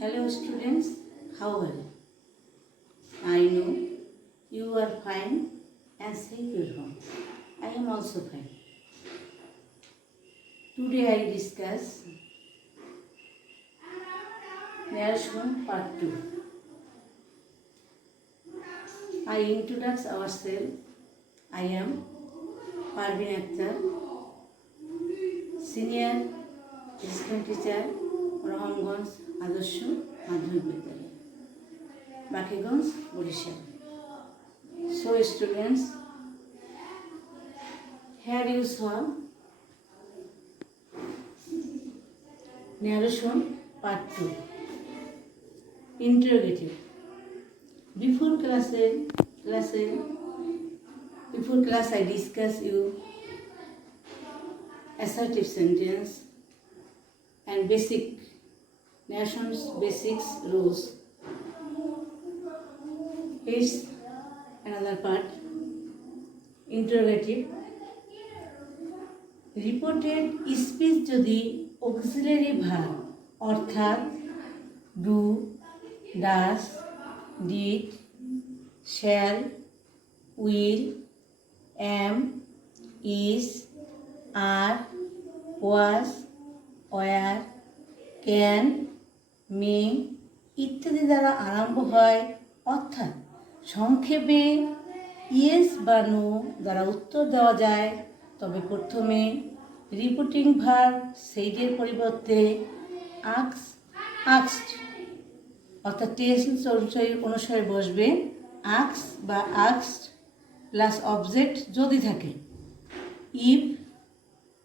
Hello students, how are you? I know you are fine and safe at home. I am also fine. Today I discuss narration part 2. I introduce ourselves. I am Parveen Akhtar, Senior Assistant Teacher, Rahmganj আদর্শ মাধ্যমিক বিদ্যালয়, বাকিগঞ্জ, Barishal. So students, here you saw narration part 2. Interrogative. Before class I discuss you assertive sentence and basic narration's basics rules. Here's another part. Interrogative. Reported speech যদি auxiliary verb অর্থাৎ do, does, did, shall, will, am, is, are, was, were, can, may ইত্যাদি দ্বারা আরম্ভ হয় অর্থাৎ সংক্ষেপে ইয়েস বা নো দ্বারা উত্তর দেওয়া যায়, তবে প্রথমে রিপোর্টিং ভার্ব সেইডের পরিবর্তে আক্সড অর্থাৎ টেন্স অনুসারে বসবে আক্স বা আক্সড প্লাস অবজেক্ট যদি থাকে, if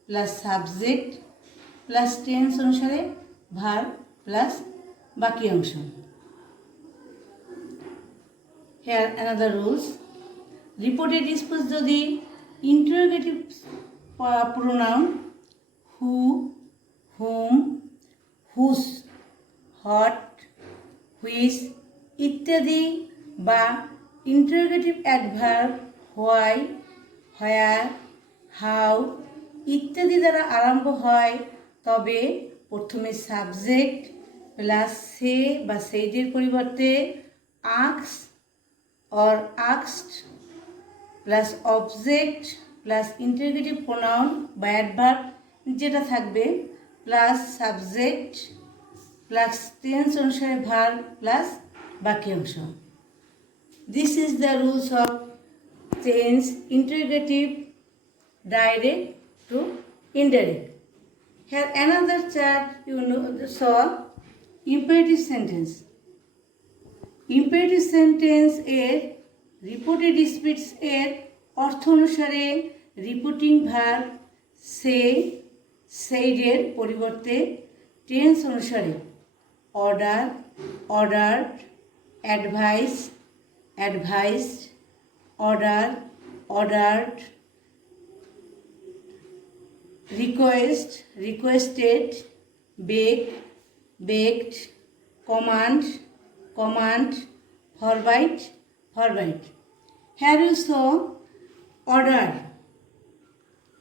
plus subject plus tense অনুসারে ভার্ব প্লাস বাকি অংশ. Here another rules. Reported speech যদি interrogative pronoun who, whom, whose, what, which ইত্যাদি বা interrogative adverb why, where, how ইত্যাদি দ্বারা আরম্ভ হয়, তবে প্রথমে সাবজেক্ট প্লাস সে বা সেইডের পরিবর্তে আক্স or asked plus object plus interrogative pronoun বা অ্যাডভার্ব যেটা থাকবে প্লাস সাবজেক্ট প্লাস টেন্স অনুসারে ভার্ব প্লাস বাকি অংশ. This is the rules of change interrogative direct two indirect. Here another chart you saw imperative sentence. Imperative sentence এর reported speech এর অর্থ অনুসারে রিপোর্টিং ভার্ব সে, সেইডের পরিবর্তে টেন্স অনুসারে order, ordered, advise, advised, order, ordered, request, requested, bake, baked, command, command, forbid, forbid. Here you saw order.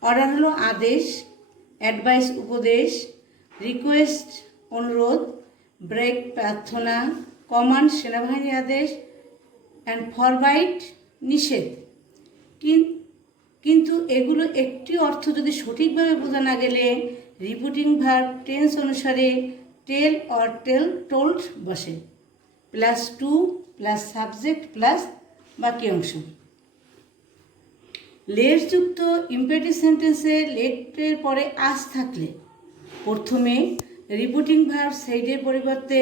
Order হলো আদেশ, অ্যাডভাইস উপদেশ, রিকোয়েস্ট অনুরোধ, ব্রেক প্রার্থনা, কমান্ড সেনাবাহিনীর আদেশ অ্যান্ড ফরবাইড নিষেধ. কিন্তু এগুলো একটি অর্থ যদি সঠিকভাবে বোঝা না গেলে রিপোর্টিং ভার্ব টেন্স অনুসারে টেল অর টোল্ড বসে plus to plus subject plus বাকি অংশ. লেটযুক্ত ইম্পারেটিভ সেন্টেন্সে লেটের পরে আস থাকলে প্রথমে রিপোর্টিং ভার্ব সেইডের পরিবর্তে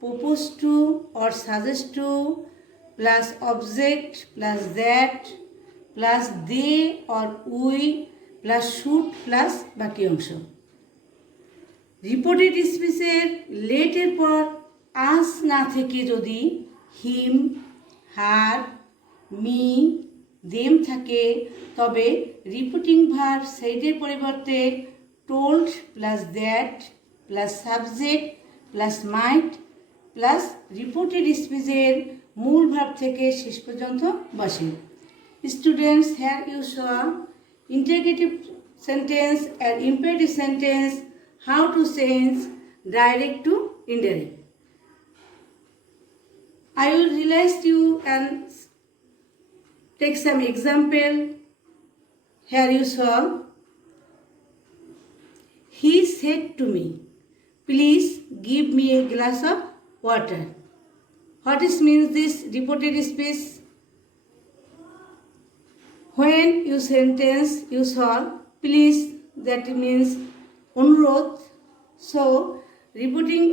propose to or suggest to plus object plus that plus they or we plus should plus বাকি অংশ. রিপোর্টেড স্পিচের লেটের পর আস না থেকে যদি হিম, হার, মি, দেম থাকে, তবে রিপোর্টিং ভার্ব সেইডের পরিবর্তে told plus that plus subject plus might plus reported স্পিচের মূল ভার্ব থেকে শেষ পর্যন্ত বসে. Students, here you saw interrogative sentence and imperative sentence, how to change direct to indirect. I will realize you and take some example. Here you saw, he said to me, please give me a glass of water. What is means this reported speech? When you sentence you saw please, that means অনুরোধ. So reporting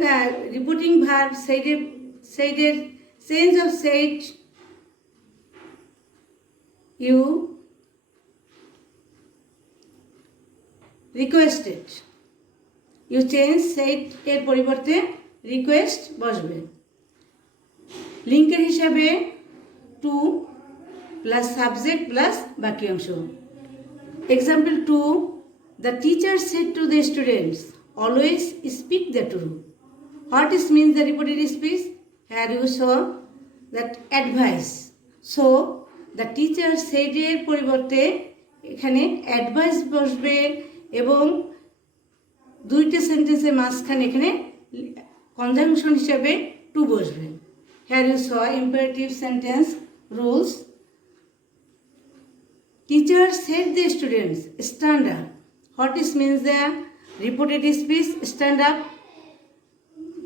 verb said change of said you requested. You change said এর পরিবর্তে request বসবে। লিঙ্কের হিসাবে two plus subject plus বাকি অংশ। Example two, the teacher said to the students always speak the truth. What is means the reported speech? Here you saw that advice. So the teacher said এর পরিবর্তে এখানে অ্যাডভাইস বসবে এবং দুইটা সেন্টেন্সের মাঝখানে এখানে কনজাংশন হিসাবে টু বসবে। Here you saw imperative sentence rules. Teacher said the students stand up. What is means the reported speech stand up?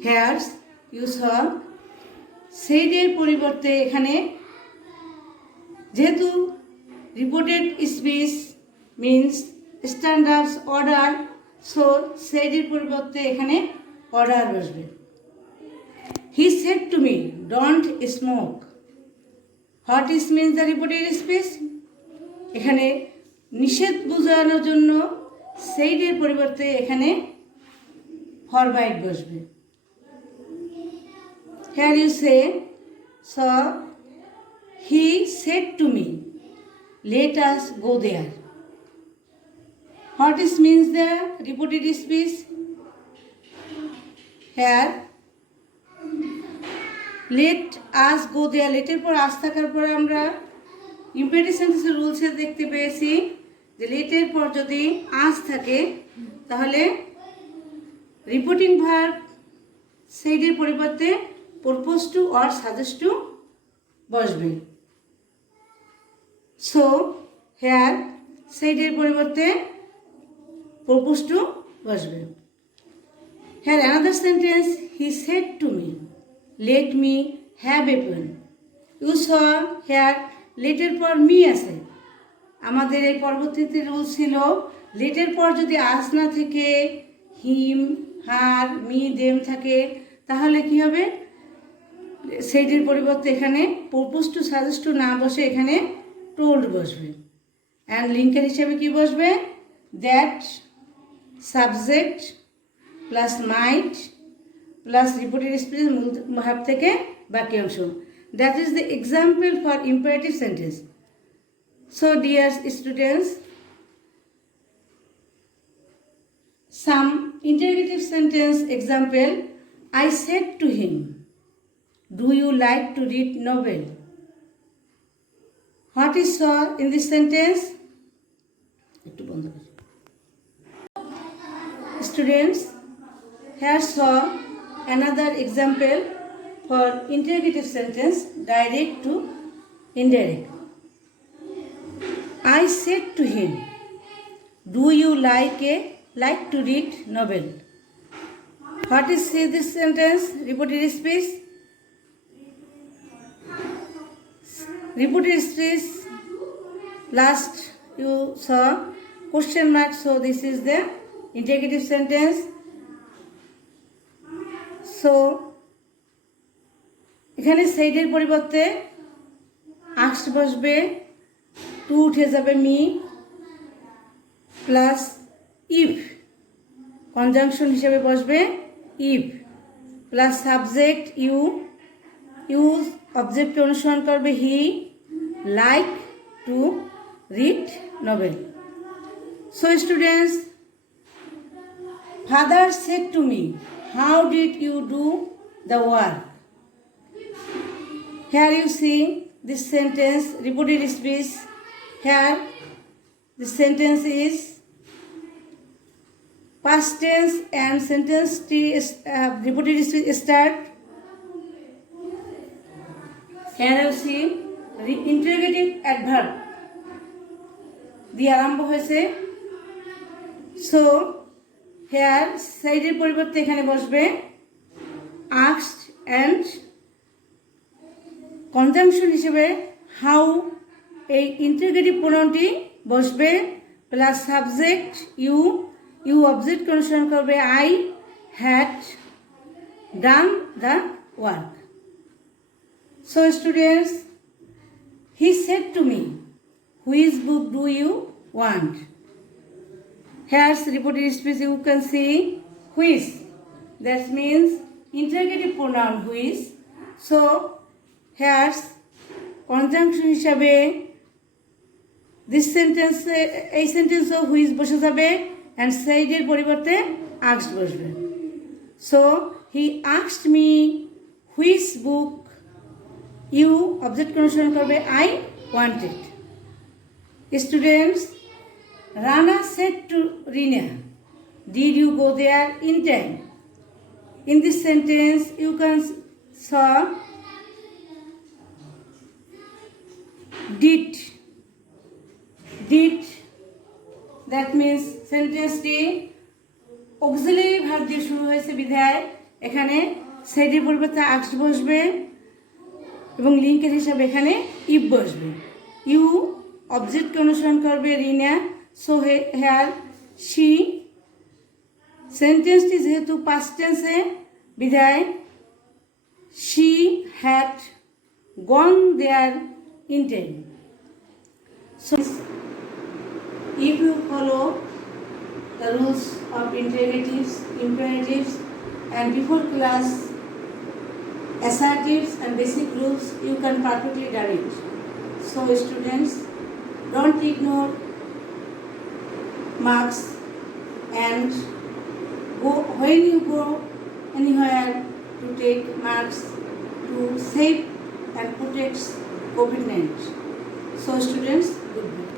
Here you saw said এর পরিবর্তে এখানে যেহেতু reported speech means stand ups order, so said এর পরিবর্তে এখানে order বসবে। He said to me, don't smoke. What is means the reported speech? এখানে নিষেধ বোঝানোর জন্য said এর পরিবর্তে এখানে forbid বসবে। Here you say, so he said to me, let us go there. What is means the reported speech? Here let us go there, লেটের পর আস থাকার পরে আমরা ইম্পারেটিভ সেন্টেন্সের রুলসে দেখতে পেয়েছি যে লেটের পর যদি আস থাকে তাহলে রিপোর্টিং ভার্ব সেইডের পরিবর্তে purpose to or suggest to বসবে। সো হেয়ার সেইডের পরিবর্তে পারপোজ টু বসবে। Here another sentence, he said to me let me have a pen. You saw here লেটের পর মি আছে। আমাদের এই পরবর্তীতে রুল ছিল লেটের পর যদি আস না থেকে হিম হার মি দেম থাকে তাহলে কি হবে, সেইটির পরিবর্তে এখানে পারপোজ টু সাজেস্ট টু না বসে এখানে টোল্ড বসবে। অ্যান্ড লিঙ্কের হিসেবে কি বসবে, that subject plus might plus reported speech মূল ভাব থেকে বাকি অংশ। That is the example for imperative sentence. So dear students, some interrogative sentence example, I said to him, do you like to read novel? What is saw in this sentence? একটু বন্ধ করি। Students, here saw another example for interrogative sentence, direct to indirect. I said to him, do you like to read novel? What is this sentence? Reported speech. Reported speech last you saw question mark, so this is the interrogative sentence. So এখানে সেইডের পরিবর্তে আস্কড বসবে, টু উঠে যাবে me plus if, conjunction হিসেবে বসবে if plus subject you, use object অনুসরণ করবে he, like to read novel. So students, father said to me, how did you do the work? Here you see this sentence, reported speech. Here the sentence is past tense and sentence reported speech start Here you see interrogative adverb দিয়ে আরম্ভ হয়েছে। So here সাইডের পরিবর্তে এখানে বসবে asked and conjunction হিসেবে how এই interrogative প্রোনাউনটি বসবে plus subject you, you object অনুসরণ করবে I had done the work. So students, he said to me, which book do you want? Here's reported speech, you can see which, that means interrogative pronoun which. So here's conjunction হিসাবে this sentence, এই sentence ও which বসে যাবে and said এর পরিবর্তে asked বসবে। So he asked me which book, you object অনুসরণ করবে I wanted. Students, Rana said to Rina, did you go there in time? In this sentence, you can saw did. That means sentence-টি auxiliary verb দিয়ে শুরু হয়েছে বিধায় এখানে said এর পরিবর্তে asked বসবে এবং লিঙ্কের হিসাবে এখানে if বসবে। You অবজেক্টকে অনুসরণ করবে রিনা। সো হেয়ার শি, সেন্টেন্সটি যেহেতু পাস্ট টেন্সে বিধায় she had gone there intent. So if you follow the rules of interrogatives, imperatives and before class assertives and basic rules, you can perfectly do it. So students, don't ignore marks and go when you go anywhere to take marks to save and protect COVID-19. So students, goodbye.